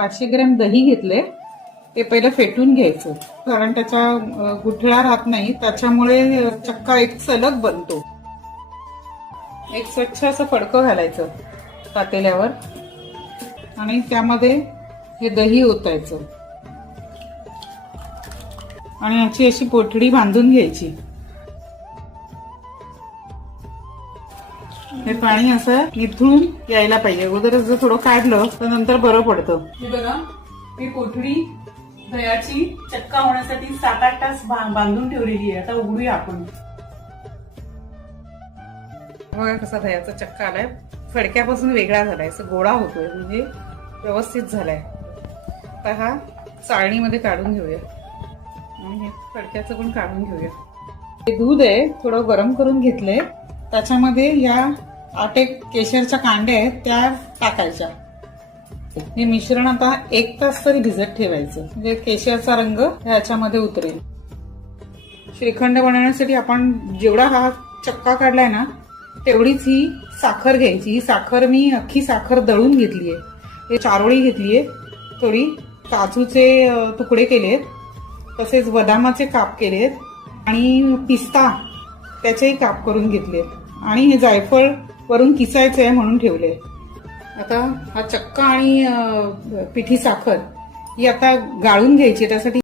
500 gram दही घेतले. ते पहिलं फेटून घ्यायचं, कारण त्याचा गुठळा राहत नाही, त्याच्यामुळे चक्का एक सलग बनतो. एक स्वच्छ असं फडकं घालायचं पातेल्यावर आणि त्यामध्ये हे दही ओतायचं आणि याची अशी पोटडी बांधून घ्यायची. हे पाणी असं निथळून यायला पाहिजे. अगोदरच जर थोडं काढलं तर नंतर बरं पडतं. हे बघा, ही पोटडी दह्याची चक्का होण्यासाठी 7-8 तास बांधून ठेवलेली आहे. आता उघडूया आपण. बघा कसा दह्याचा चक्का आलाय, फडक्यापासून वेगळा झालाय, असं गोळा होतोय, म्हणजे व्यवस्थित झालाय. आता हा चाळणीमध्ये काढून घेऊया आणि हे फडक्याचं पण काढून घेऊया. हे दूध आहे, थोडं गरम करून घेतलंय. त्याच्यामध्ये या 8 केशरच्या कांड्या आहेत त्या टाकायच्या. हे मिश्रण आता 1 तास तरी भिजत ठेवायचं, म्हणजे केशरचा रंग ह्याच्यामध्ये उतरेल. श्रीखंड बनवण्यासाठी आपण जेवढा हा चक्का काढलाय ना तेवढीच ही साखर घ्यायची. ही साखर मी अख्खी साखर दळून घेतलीये. हे चारोळी घेतलीये, थोडी काजूचे तुकडे केलेत, तसेच बदामाचे काप केलेत आणि पिस्ता त्याचेही काप करून घेतलेत आणि हे जायफळ वरून किसायचं आहे म्हणून ठेवले. आता हा चक्का आणि पिठी साखर ही आता गाळून घ्यायची. त्यासाठी